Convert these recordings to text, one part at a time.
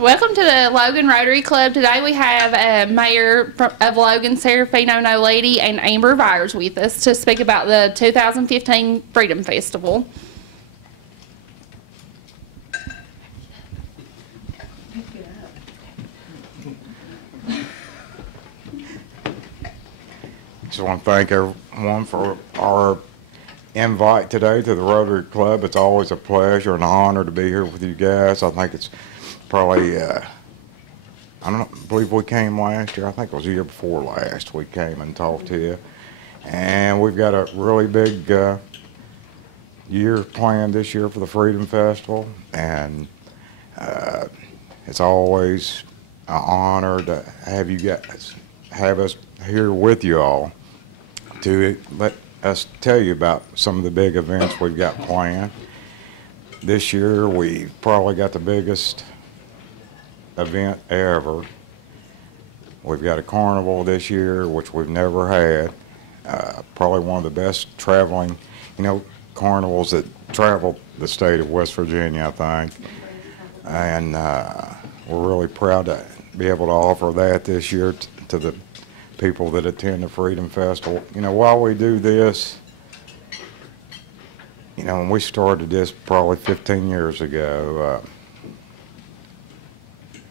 Welcome to the Logan Rotary Club. Today we have Mayor of Logan, Serafino Nolletti, and Amber Viars with us to speak about the 2015 Freedom Festival. Just want to thank everyone for our invite today to the Rotary Club. It's always a pleasure and an honor to be here with you guys. I think it's probably, I believe we came last year. I think it was the year before last we came and talked to you. And we've got a really big year planned this year for the Freedom Festival. And it's always an honor to have you guys, have us here with you all to let us tell you about some of the big events we've got planned. This year we probably got the biggest event ever. We've got a carnival this year, which we've never had. Probably one of the best traveling, carnivals that travel the state of West Virginia, I think. And we're really proud to be able to offer that this year to the people that attend the Freedom Festival. While we do this, when we started this probably 15 years ago,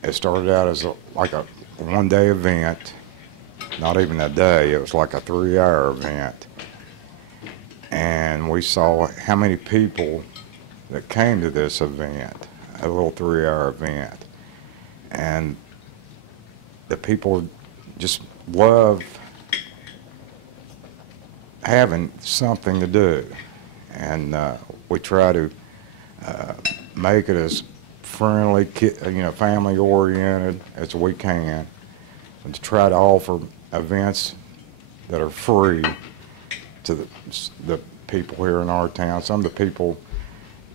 it started out as like a one-day event, not even a day, it was like a 3-hour event. And we saw how many people that came to this event, a little 3-hour event. And the people just love having something to do, and we try to make it as friendly, family oriented as we can, and to try to offer events that are free to the people here in our town. Some of the people,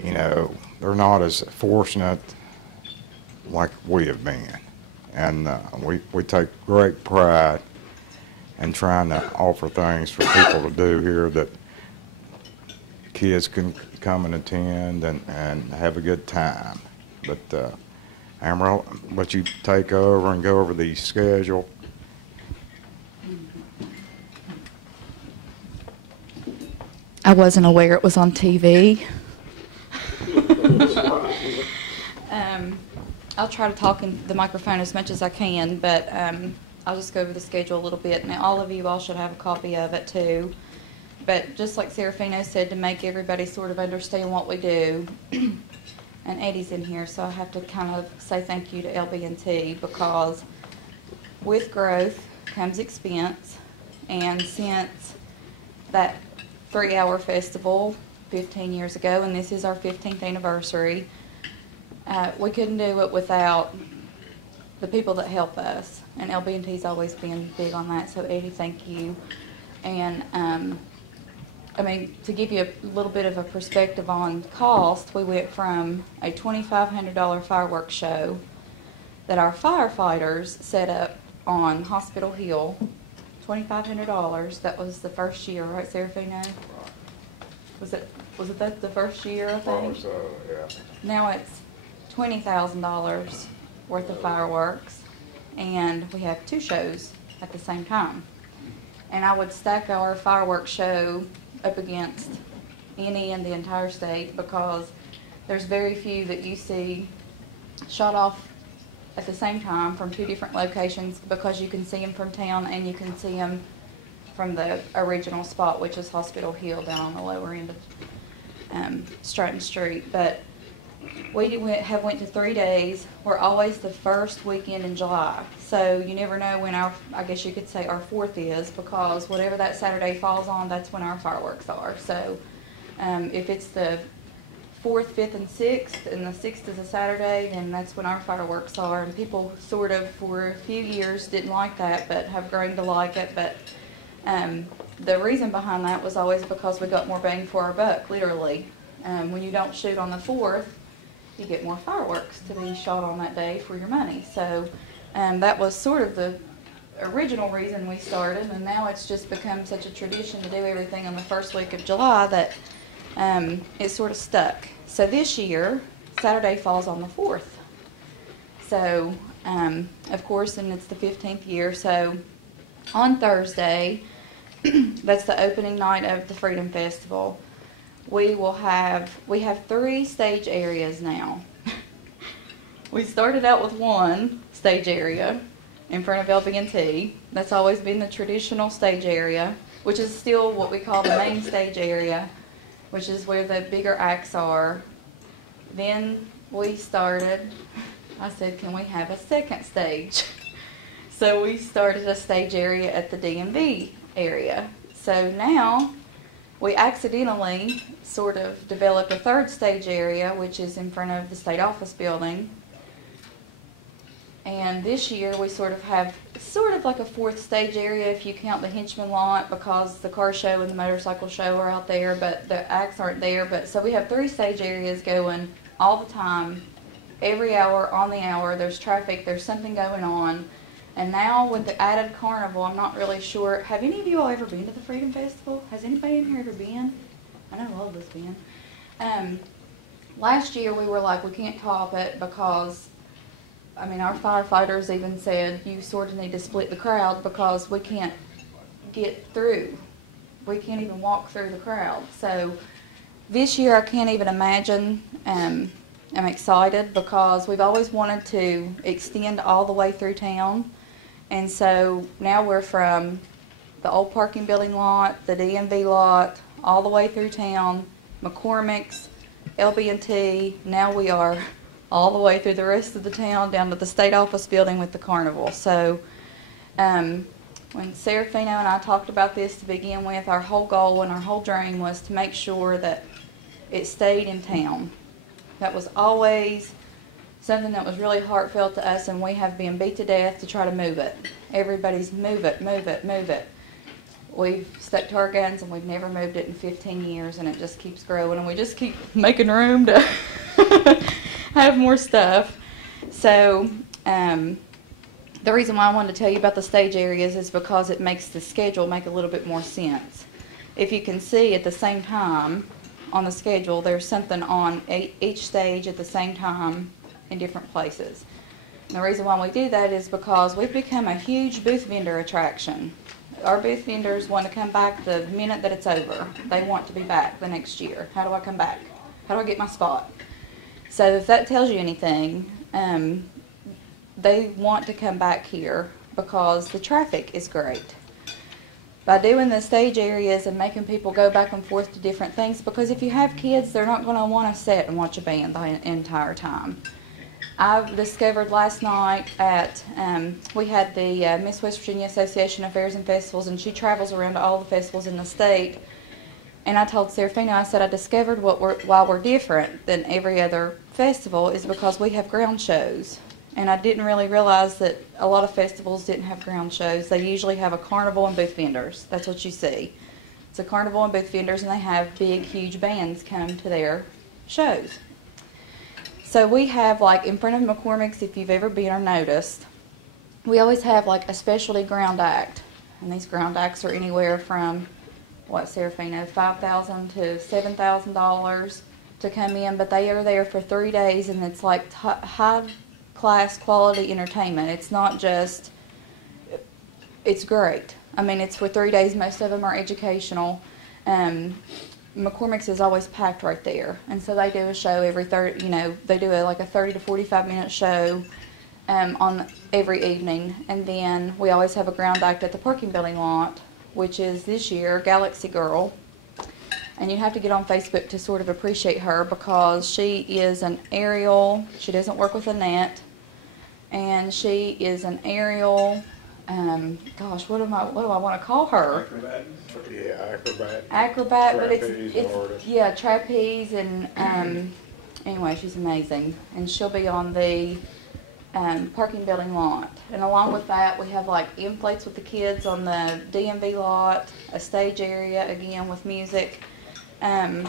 they're not as fortunate like we have been. And we take great pride in trying to offer things for people to do here that kids can come and attend and have a good time. But Amber, I'll let you take over and go over the schedule. I wasn't aware it was on TV. I'll try to talk in the microphone as much as I can, but I'll just go over the schedule a little bit. Now, all of you all should have a copy of it, too. But just like Serafino said, to make everybody sort of understand what we do, and Eddie's in here, so I have to kind of say thank you to LB&T, because with growth comes expense, and since that 3-hour festival 15 years ago, and this is our 15th anniversary, we couldn't do it without the people that help us, and LB&T's always been big on that, so Eddie, thank you. And to give you a little bit of a perspective on cost, we went from a $2,500 fireworks show that our firefighters set up on Hospital Hill, $2,500. That was the first year, right, Serafino? Was it that the first year, I think? Probably so, yeah. Now it's $20,000 worth of fireworks, and we have 2 shows at the same time. And I would stack our fireworks show up against any in the entire state, because there's very few that you see shot off at the same time from 2 different locations, because you can see them from town and you can see them from the original spot, which is Hospital Hill down on the lower end of Stratton Street. But we went to 3 days. We're always the first weekend in July. So you never know when I guess you could say our 4th is, because whatever that Saturday falls on, that's when our fireworks are. So if it's the 4th, 5th, and 6th, and the 6th is a Saturday, then that's when our fireworks are. And people sort of, for a few years, didn't like that, but have grown to like it. But the reason behind that was always because we got more bang for our buck, literally. When you don't shoot on the 4th, you get more fireworks to be shot on that day for your money. So that was sort of the original reason we started, and now it's just become such a tradition to do everything on the first week of July that it's sort of stuck. So this year, Saturday falls on the 4th. So, of course, and it's the 15th year. So, on Thursday, that's the opening night of the Freedom Festival. We have 3 stage areas now. We started out with one stage area in front of LB&T. That's always been the traditional stage area, which is still what we call the main stage area, which is where the bigger acts are. Then we started, I said, can we have a second stage? So we started a stage area at the DMV area. So now we accidentally sort of developed a third stage area, which is in front of the state office building. And this year we sort of have like a fourth stage area if you count the Henchman lot, because the car show and the motorcycle show are out there, but the acts aren't there. But so we have 3 stage areas going all the time, every hour, on the hour. There's traffic, there's something going on. And now with the added carnival, I'm not really sure. Have any of you all ever been to the Freedom Festival? Has anybody in here ever been? I know Lola's been. Last year we were like, we can't top it because, I mean, our firefighters even said you sort of need to split the crowd because we can't get through. We can't even walk through the crowd. So this year I can't even imagine. I'm excited because we've always wanted to extend all the way through town. And so now we're from the old parking building lot, the DMV lot, all the way through town, McCormick's, LB&T. Now we are all the way through the rest of the town down to the state office building with the carnival. So when Serafino and I talked about this to begin with, our whole goal and our whole dream was to make sure that it stayed in town. That was always something that was really heartfelt to us, and we have been beat to death to try to move it. Everybody's move it, move it, move it. We've stuck to our guns, and we've never moved it in 15 years, and it just keeps growing, and we just keep making room to have more stuff. So the reason why I wanted to tell you about the stage areas is because it makes the schedule make a little bit more sense. If you can see at the same time on the schedule, there's something on each stage at the same time in different places. And the reason why we do that is because we've become a huge booth vendor attraction. Our booth vendors want to come back the minute that it's over. They want to be back the next year. How do I come back? How do I get my spot? So if that tells you anything, they want to come back here because the traffic is great. By doing the stage areas and making people go back and forth to different things, because if you have kids, they're not going to want to sit and watch a band the entire time. I discovered last night at, we had the Miss West Virginia Association of Fairs and Festivals, and she travels around to all the festivals in the state. And I told Serafino, I said, I discovered why we're different than every other festival is because we have ground shows. And I didn't really realize that a lot of festivals didn't have ground shows. They usually have a carnival and booth vendors. That's what you see. It's a carnival and booth vendors, and they have big, huge bands come to their shows. So we have, like, in front of McCormick's, if you've ever been or noticed, we always have, like, a specialty ground act. And these ground acts are anywhere from, what, Serafino, $5,000 to $7,000 to come in. But they are there for 3 days, and it's, like, high-class quality entertainment. It's not just, it's great. I mean, it's for 3 days. Most of them are educational. McCormick's is always packed right there, and so they do a show every they do like a 30 to 45 minute show on every evening, and then we always have a ground act at the parking building lot, which is this year Galaxy Girl, and you have to get on Facebook to sort of appreciate her because she is an aerial. She doesn't work with a net, and she is an aerial. Gosh, what do I want to call her? Acrobat. Yeah, acrobat. Acrobat, but Trapeze it's artist. yeah, trapeze, and anyway, she's amazing, and she'll be on the parking building lot. And along with that, we have like inflates with the kids on the DMV lot, a stage area again with music. So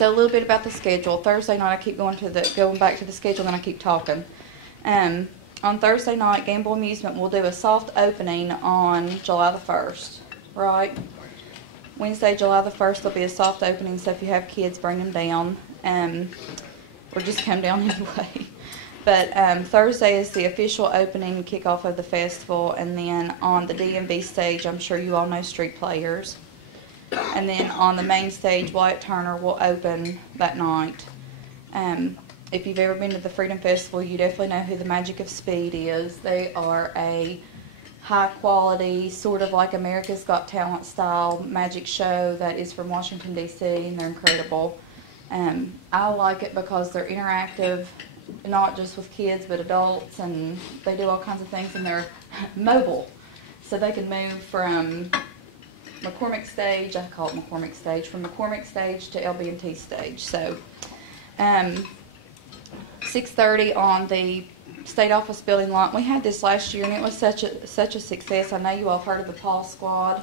a little bit about the schedule. Thursday night, I keep going back to the schedule, and I keep talking. On Thursday night, Gamble Amusement will do a soft opening on July the 1st, right? Wednesday, July the 1st, there'll be a soft opening, so if you have kids, bring them down, or just come down anyway. But Thursday is the official opening and kickoff of the festival, and then on the DMV stage, I'm sure you all know Street Players. And then on the main stage, Wyatt Turner will open that night. If you've ever been to the Freedom Festival, you definitely know who the Magic of Speed is. They are a high quality, sort of like America's Got Talent style magic show that is from Washington, D.C., and they're incredible. I like it because they're interactive, not just with kids, but adults, and they do all kinds of things, and they're mobile. So they can move from McCormick stage, I call it McCormick stage, from McCormick stage to LB&T stage. So 6:30 on the state office building lot. We had this last year, and it was such a success. I know you all have heard of the Paw Squad.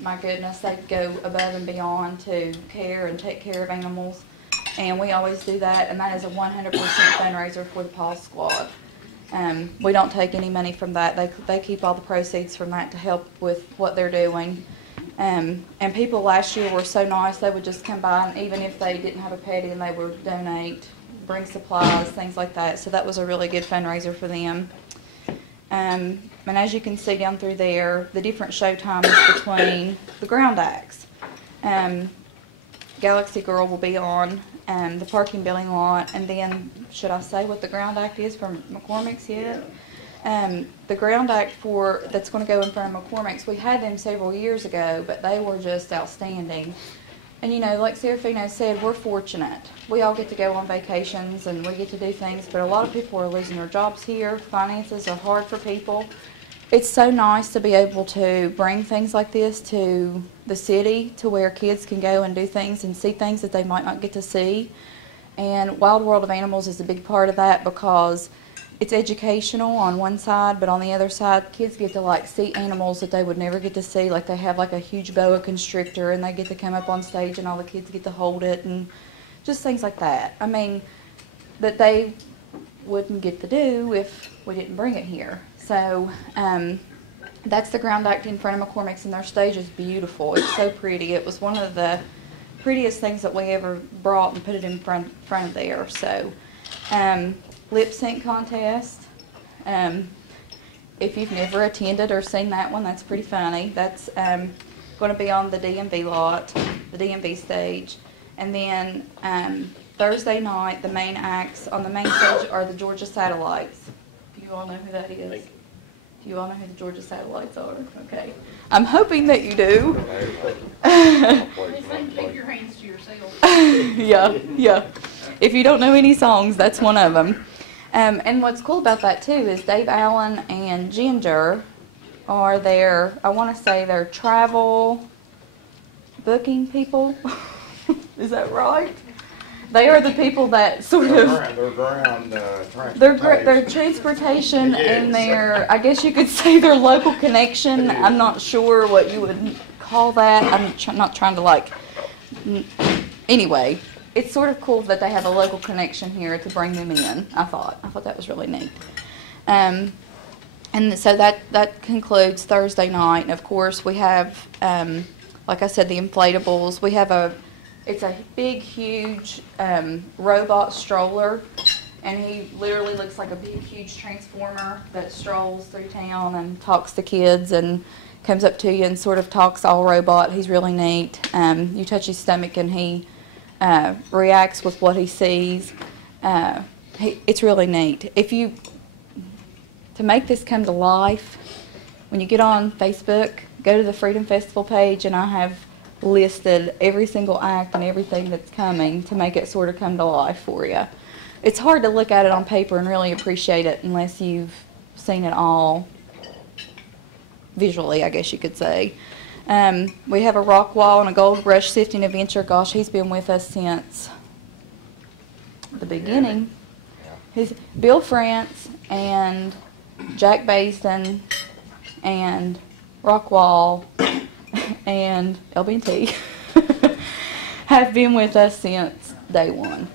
My goodness, they go above and beyond to care and take care of animals, and we always do that, and that is a 100% fundraiser for the Paw Squad. We don't take any money from that. They keep all the proceeds from that to help with what they're doing. And people last year were so nice, they would just come by, and even if they didn't have a pet in, they would donate, bring supplies, things like that. So that was a really good fundraiser for them. And as you can see down through there, the different show times between the ground acts. Galaxy Girl will be on the parking building lot, and then, should I say what the ground act is for McCormick's yet? The ground act that's going to go in front of McCormick's, we had them several years ago, but they were just outstanding. And you know, like Serafino said, we're fortunate. We all get to go on vacations and we get to do things, but a lot of people are losing their jobs here. Finances are hard for people. It's so nice to be able to bring things like this to the city, to where kids can go and do things and see things that they might not get to see. And Wild World of Animals is a big part of that, because it's educational on one side, but on the other side, kids get to like see animals that they would never get to see. Like they have like a huge boa constrictor, and they get to come up on stage, and all the kids get to hold it, and just things like that. I mean, that they wouldn't get to do if we didn't bring it here. So that's the ground act in front of McCormick's, and their stage is beautiful. It's so pretty. It was one of the prettiest things that we ever brought and put it in front of there. So lip sync contest. If you've never attended or seen that one, that's pretty funny. That's going to be on the DMV lot, the DMV stage. And then Thursday night, the main acts on the main stage are the Georgia Satellites. Do you all know who that is? Do you all know who the Georgia Satellites are? Okay. I'm hoping that you do. Keep your hands to yourself. Yeah. If you don't know any songs, that's one of them. And what's cool about that too is Dave Allen and Ginger are their, I want to say they're travel booking people. Is that right? They are the people that sort of their transportation and their, I guess you could say, their local connection. I'm not sure what you would call that. I'm not trying to like. Anyway, it's sort of cool that they have a local connection here to bring them in. I thought that was really neat. And so that concludes Thursday night. And of course, we have, like I said, the inflatables. We have it's a big, huge robot stroller, and he literally looks like a big, huge transformer that strolls through town and talks to kids and comes up to you and sort of talks all robot. He's really neat. You touch his stomach and he reacts with what he sees. It's really neat. To make this come to life, when you get on Facebook, go to the Freedom Festival page, and I have listed every single act and everything that's coming to make it sort of come to life for you. It's hard to look at it on paper and really appreciate it unless you've seen it all visually, I guess you could say. We have a rock wall and a gold rush sifting adventure. Gosh, he's been with us since the beginning. He's Bill France and Jack Basin and rock wall and LB&T have been with us since day one.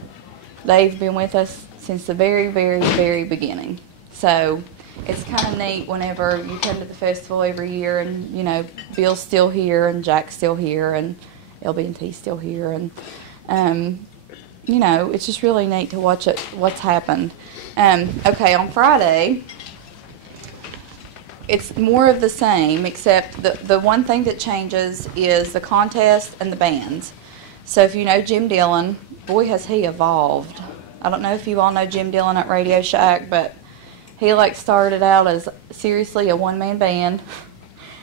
They've been with us since the very, very, very beginning. So it's kind of neat whenever you come to the festival every year, and you know, Bill's still here and Jack's still here and LB&T's still here, and you know, it's just really neat to watch what's happened. Okay, on Friday, it's more of the same, except the one thing that changes is the contest and the bands. So if you know Jim Dillon, boy has he evolved. I don't know if you all know Jim Dillon at Radio Shack, but he like started out as seriously a one-man band.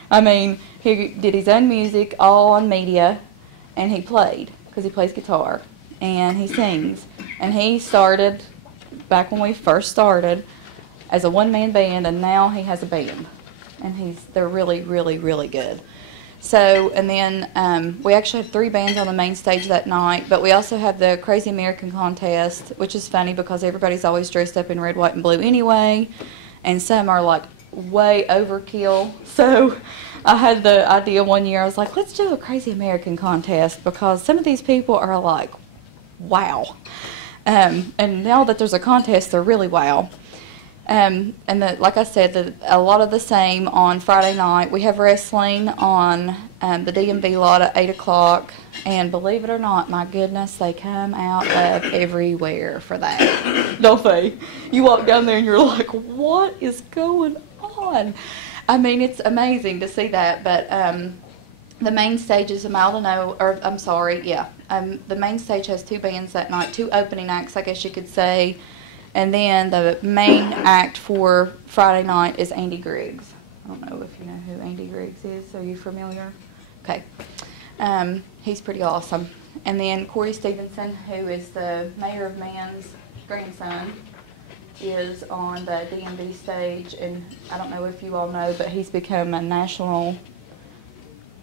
I mean, he did his own music, all on media, and he played, because he plays guitar, and he sings. And he started, back when we first started, as a one-man band, and now he has a band. And they're really, really, really good. So, and then we actually have 3 bands on the main stage that night, but we also have the Crazy American contest, which is funny because everybody's always dressed up in red, white, and blue anyway, and some are like way overkill. So I had the idea one year, I was like, let's do a Crazy American contest because some of these people are like, wow. And now that there's a contest, they're really wow. And like I said, a lot of the same on Friday night. We have wrestling on the DMV lot at 8 o'clock. And believe it or not, my goodness, they come out of everywhere for that. Don't they? You walk down there and you're like, what is going on? I mean, it's amazing to see that. But the main stage is the main stage has 2 bands that night, 2 opening acts, I guess you could say. And then the main act for Friday night is Andy Griggs. I don't know if you know who Andy Griggs is. Are you familiar? Okay. He's pretty awesome. And then Corey Stevenson, who is the mayor of Mann's grandson, is on the DMV stage. And I don't know if you all know, but he's become a national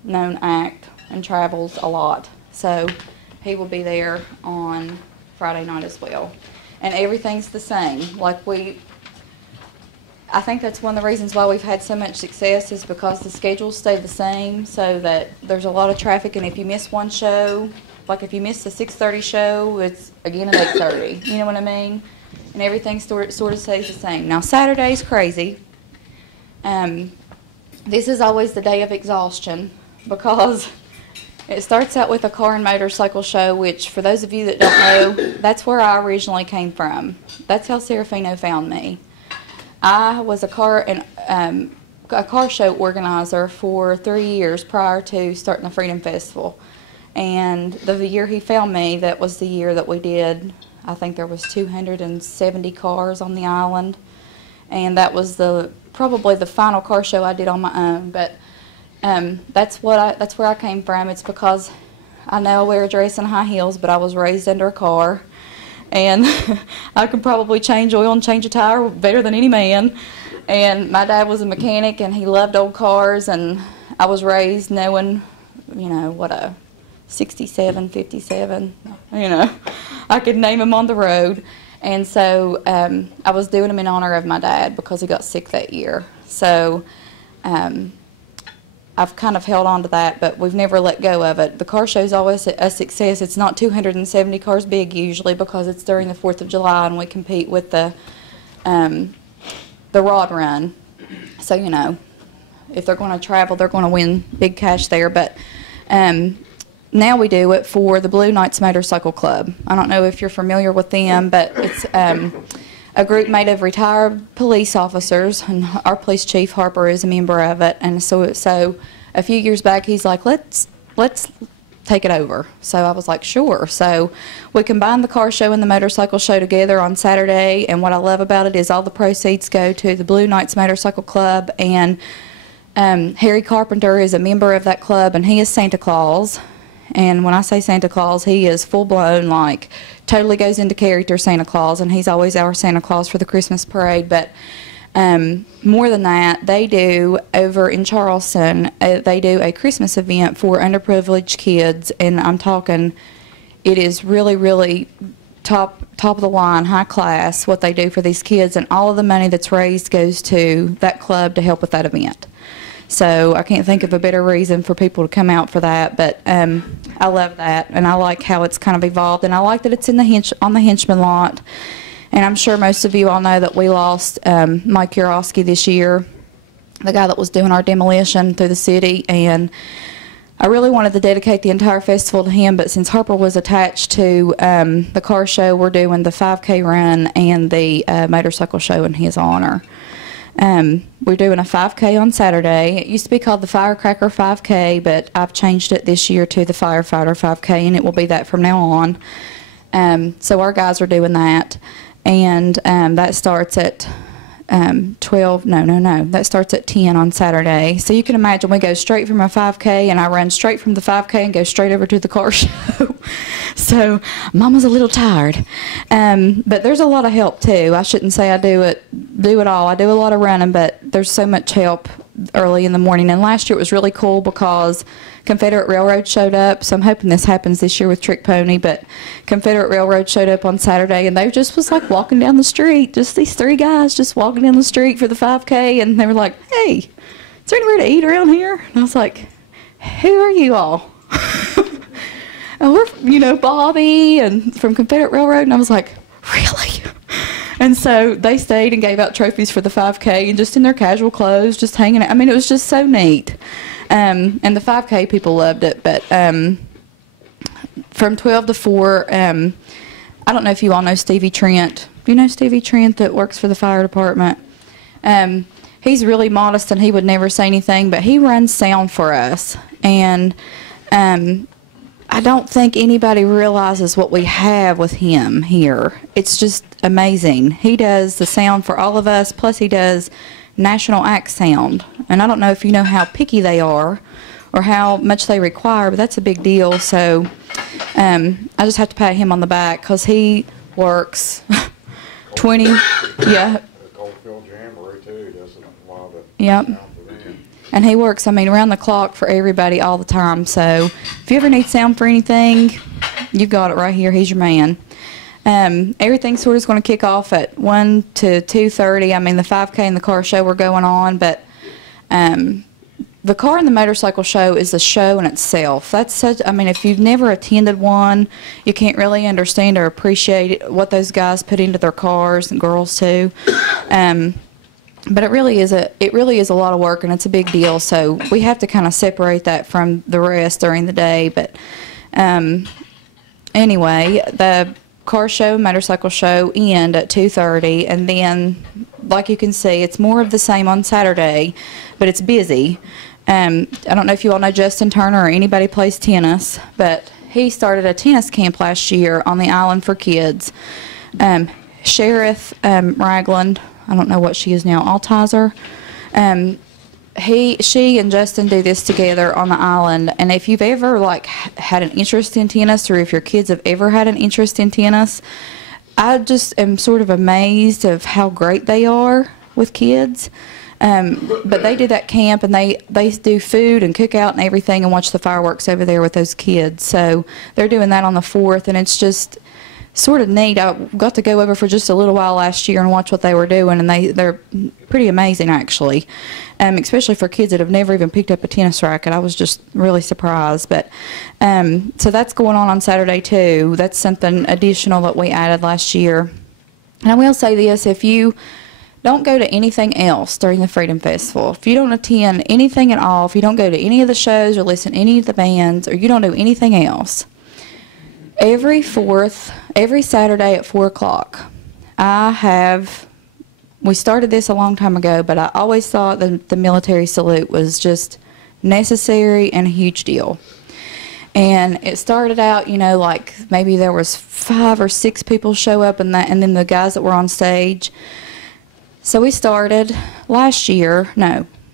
known act and travels a lot. So he will be there on Friday night as well. And everything's the same. I think that's one of the reasons why we've had so much success is because the schedules stay the same so that there's a lot of traffic, and if you miss one show, like if you miss the 6:30 show, it's again at 8:30. You know what I mean? And everything sort of stays the same. Now Saturday's crazy. This is always the day of exhaustion because it starts out with a car and motorcycle show, which, for those of you that don't know, that's where I originally came from. That's how Serafino found me. I was a car show organizer for 3 years prior to starting the Freedom Festival. And the year he found me, that was the year that we did, I think there was 270 cars on the island. And that was probably the final car show I did on my own. But that's where I came from. It's because I know I wear a dress and high heels, but I was raised under a car, and I can probably change oil and change a tire better than any man. And my dad was a mechanic, and he loved old cars, and I was raised knowing, you know, what a 67, 57, you know, I could name them on the road. And so I was doing them in honor of my dad because he got sick that year. So I've kind of held on to that, but we've never let go of it. The car show is always a success. It's not 270 cars big usually because it's during the 4th of July and we compete with the rod run. So, you know, if they're going to travel, they're going to win big cash there. But now we do it for the Blue Knights Motorcycle Club. I don't know if you're familiar with them, but it's a group made of retired police officers, and our police chief, Harper, is a member of it. And so a few years back, he's like, let's take it over. So I was like, sure. So we combined the car show and the motorcycle show together on Saturday, and what I love about it is all the proceeds go to the Blue Knights Motorcycle Club, and Harry Carpenter is a member of that club, and he is Santa Claus. And when I say Santa Claus, he is full-blown, like, totally goes into character Santa Claus, and he's always our Santa Claus for the Christmas parade. But more than that, they do, over in Charleston, they do a Christmas event for underprivileged kids, and I'm talking, it is really, really top of the line, high class, what they do for these kids, and all of the money that's raised goes to that club to help with that event. So I can't think of a better reason for people to come out for that, but I love that, and I like how it's kind of evolved, and I like that it's in on the Henchman lot. And I'm sure most of you all know that we lost Mike Urowski this year, the guy that was doing our demolition through the city, and I really wanted to dedicate the entire festival to him, but since Harper was attached to the car show, we're doing the 5K run and the motorcycle show in his honor. We're doing a 5K on Saturday. It used to be called the Firecracker 5K, but I've changed it this year to the Firefighter 5K, and it will be that from now on. So our guys are doing that, and that starts at 12, that starts at 10 on Saturday. So you can imagine we go straight from a 5K, and I run straight from the 5K and go straight over to the car show. So Mama's a little tired. But there's a lot of help too. I shouldn't say I do it all. I do a lot of running, but there's so much help early in the morning. And last year it was really cool because Confederate Railroad showed up, so I'm hoping this happens this year with Trick Pony, but Confederate Railroad showed up on Saturday, and they just was like walking down the street, just these 3 guys just walking down the street for the 5K, and they were like, hey, is there anywhere to eat around here? And I was like, who are you all? And we're, Bobby and from Confederate Railroad, and I was like, really? And so they stayed and gave out trophies for the 5K, and just in their casual clothes, just hanging out. I mean, it was just so neat. And the 5K people loved it, but from 12 to 4, I don't know if you all know Stevie Trent. Do you know Stevie Trent that works for the fire department? He's really modest, and he would never say anything, but he runs sound for us. And I don't think anybody realizes what we have with him here. It's just amazing. He does the sound for all of us, plus he does national act sound. And I don't know if you know how picky they are or how much they require, but that's a big deal. So I just have to pat him on the back because he works 20, yeah. Coalfield Jamboree too, doesn't a lot of it. Yep. And he works, around the clock for everybody all the time. So if you ever need sound for anything, you've got it right here. He's your man. Everything sort of is going to kick off at 1 to 2:30. The 5K and the car show are going on, but the car and the motorcycle show is a show in itself. That's such, if you've never attended one, you can't really understand or appreciate what those guys put into their cars, and girls too. But it really is a lot of work, and it's a big deal. So we have to kind of separate that from the rest during the day. But anyway, the car show, motorcycle show end at 2:30, and then, like you can see, it's more of the same on Saturday, but it's busy. I don't know if you all know Justin Turner or anybody plays tennis, but he started a tennis camp last year on the island for kids. Sheriff Ragland, I don't know what she is now, Altizer. She and Justin do this together on the island, and if you've ever had an interest in tennis, or if your kids have ever had an interest in tennis, I just am sort of amazed of how great they are with kids. But they do that camp, and they do food and cook out and everything, and watch the fireworks over there with those kids. So they're doing that on the 4th, and it's just sort of neat. I got to go over for just a little while last year and watch what they were doing, and they're pretty amazing, actually, especially for kids that have never even picked up a tennis racket. I was just really surprised. But so that's going on Saturday too. That's something additional that we added last year. And I will say this: if you don't go to anything else during the Freedom Festival, if you don't attend anything at all, if you don't go to any of the shows or listen to any of the bands, or you don't do anything else, every Saturday at 4 o'clock, we started this a long time ago, but I always thought that the military salute was just necessary and a huge deal. And it started out, maybe there was 5 or 6 people show up, and then the guys that were on stage. So we started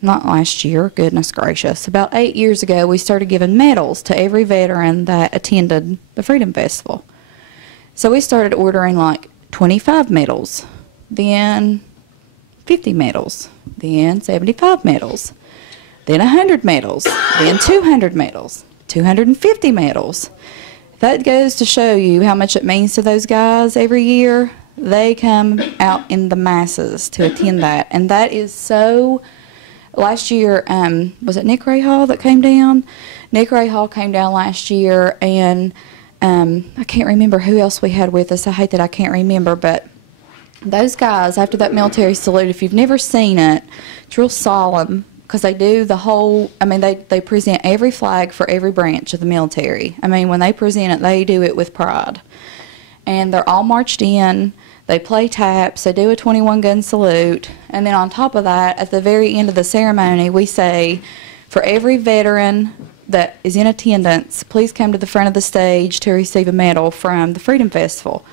not last year, goodness gracious. About 8 years ago, we started giving medals to every veteran that attended the Freedom Festival. So we started ordering 25 medals, then 50 medals, then 75 medals, then 100 medals, then 200 medals, 250 medals. That goes to show you how much it means to those guys every year. They come out in the masses to attend that, and that is so. Last year, was it Nick Ray Hall that came down? Nick Ray Hall came down last year, and I can't remember who else we had with us. I hate that I can't remember, but those guys, after that military salute, if you've never seen it, it's real solemn. because they do the whole, I mean, they present every flag for every branch of the military. I mean, when they present it, they do it with pride. And they're all marched in. They play taps. They do a 21-gun salute. And then on top of that, at the very end of the ceremony, we say, for every veteran that is in attendance, please come to the front of the stage to receive a medal from the Freedom Festival.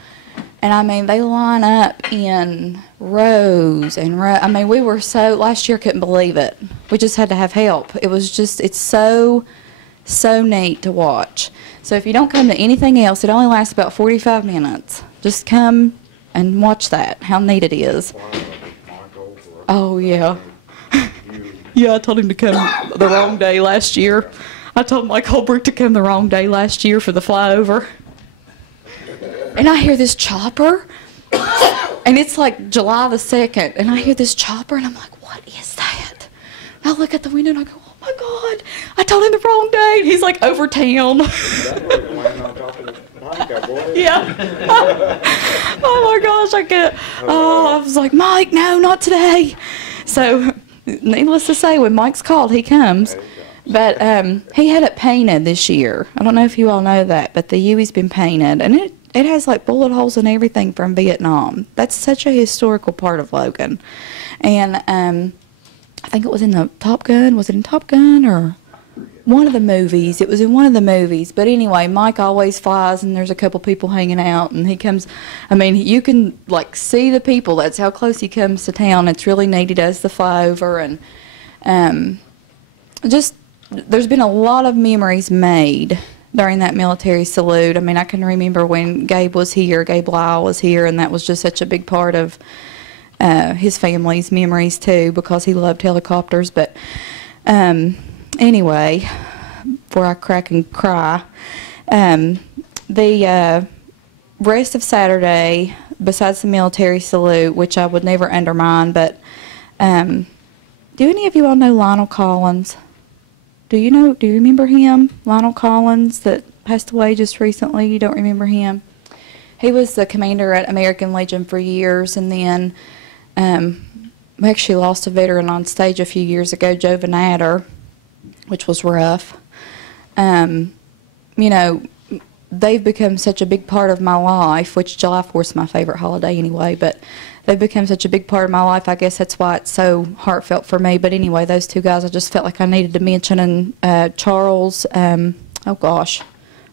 And I mean, they line up in rows and rows. I mean, we were last year couldn't believe it. We just had to have help. It was just, it's so neat to watch. So if you don't come to anything else, it only lasts about 45 minutes. Just come and watch that, how neat it is. Oh, yeah. Yeah, I told him to come the wrong day last year. I told Mike Holbrook to come the wrong day last year for the flyover. And I hear this chopper, and it's like July the 2nd, and I hear this chopper, and I'm like, what is that? And I look at the window, and I go, oh, my God, I told him the wrong day. And he's like over town. Yeah. Oh, my gosh, I was like, Mike, no, not today. So, needless to say, when Mike's called, he comes. But he had it painted this year. I don't know if you all know that, but the Huey's been painted, and it has like bullet holes and everything from Vietnam. That's such a historical part of Logan. And I think it was in the Top Gun. Was it in Top Gun or one of the movies? It was in one of the movies. But anyway, Mike always flies, and there's a couple people hanging out, and he comes. I mean, you can like see the people. That's how close he comes to town. It's really neat. He does the flyover, and just there's been a lot of memories made during that military salute. I mean, I can remember when Gabe was here, Gabe Lyle was here, and that was just such a big part of his family's memories too, because he loved helicopters. But anyway, before I crack and cry, the rest of Saturday, besides the military salute, which I would never undermine, but do any of you all know Lionel Collins? Do you remember him? Lionel Collins that passed away just recently. You don't remember him? He was the commander at American Legion for years, and then we actually lost a veteran on stage a few years ago, Joe Vanatter, which was rough. You know, they've become such a big part of my life, which July 4th is my favorite holiday anyway, but they've become such a big part of my life. I guess that's why it's so heartfelt for me. But anyway, those two guys I just felt like I needed to mention. And Charles, oh gosh,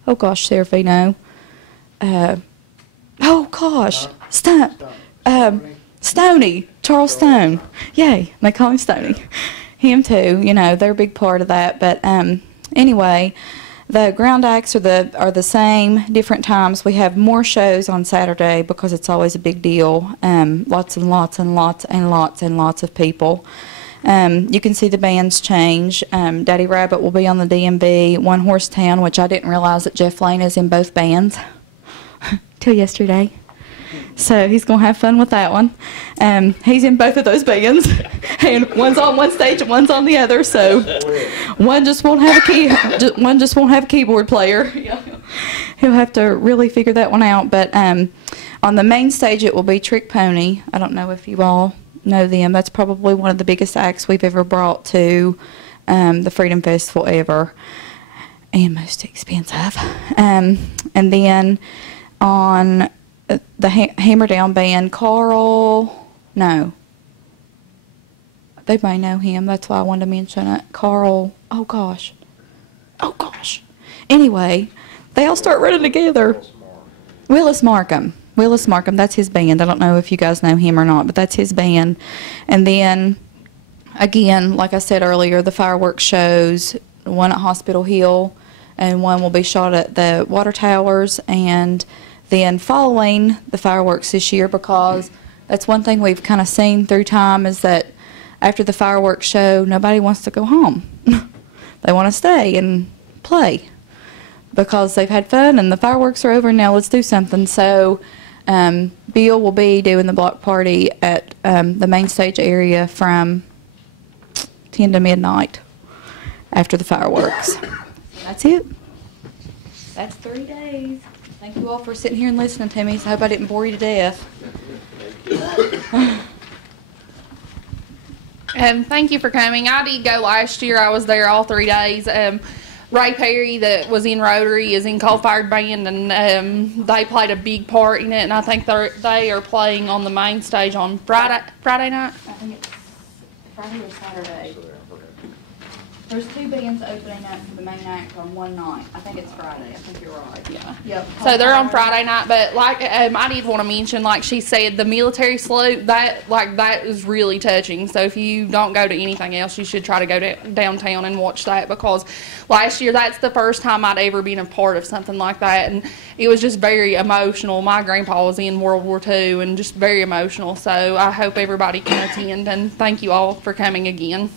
Serafino. Stoney, Charles Stone. Yay, they call him Stoney. Him too, you know, they're a big part of that. But anyway, the ground acts are the same, different times. We have more shows on Saturday because it's always a big deal. Lots and lots and lots and lots and lots of people. You can see the bands change. Daddy Rabbit will be on the DMV, One Horse Town, which I didn't realize that Jeff Lane is in both bands till yesterday. So he's going to have fun with that one. He's in both of those bands, and one's on one stage and one's on the other. So one just won't have a keyboard player. He'll have to really figure that one out. But on the main stage, it will be Trick Pony. I don't know if you all know them. That's probably one of the biggest acts we've ever brought to the Freedom Festival ever, and most expensive. And then on the Hammer Down Band, they may know him, that's why I wanted to mention it. Oh gosh. Anyway, they all start running together. Willis Markham, that's his band. I don't know if you guys know him or not, but that's his band. And then, again, like I said earlier, the fireworks shows, one at Hospital Hill, and one will be shot at the water towers, and then following the fireworks this year, because that's one thing we've kind of seen through time, is that after the fireworks show, nobody wants to go home. They want to stay and play because they've had fun and the fireworks are over. Now let's do something. So Bill will be doing the block party at the main stage area from 10 to midnight after the fireworks. That's it. That's 3 days. Thank you all for sitting here and listening to me. So I hope I didn't bore you to death. Thank you for coming. I did go last year. I was there all 3 days. Ray Perry, that was in Rotary, is in coal-fired band, and they played a big part in it. And I think they are playing on the main stage on Friday night. I think it's Friday or Saturday. There's 2 bands opening up for the main act on one night. I think it's Friday. I think you're right. Yeah. Yep. So they're on Friday night, but like I did want to mention, like she said, the military salute, that is really touching. So if you don't go to anything else, you should try to go downtown and watch that, because last year that's the first time I'd ever been a part of something like that, and it was just very emotional. My grandpa was in World War II, and just very emotional. So I hope everybody can attend, and thank you all for coming again.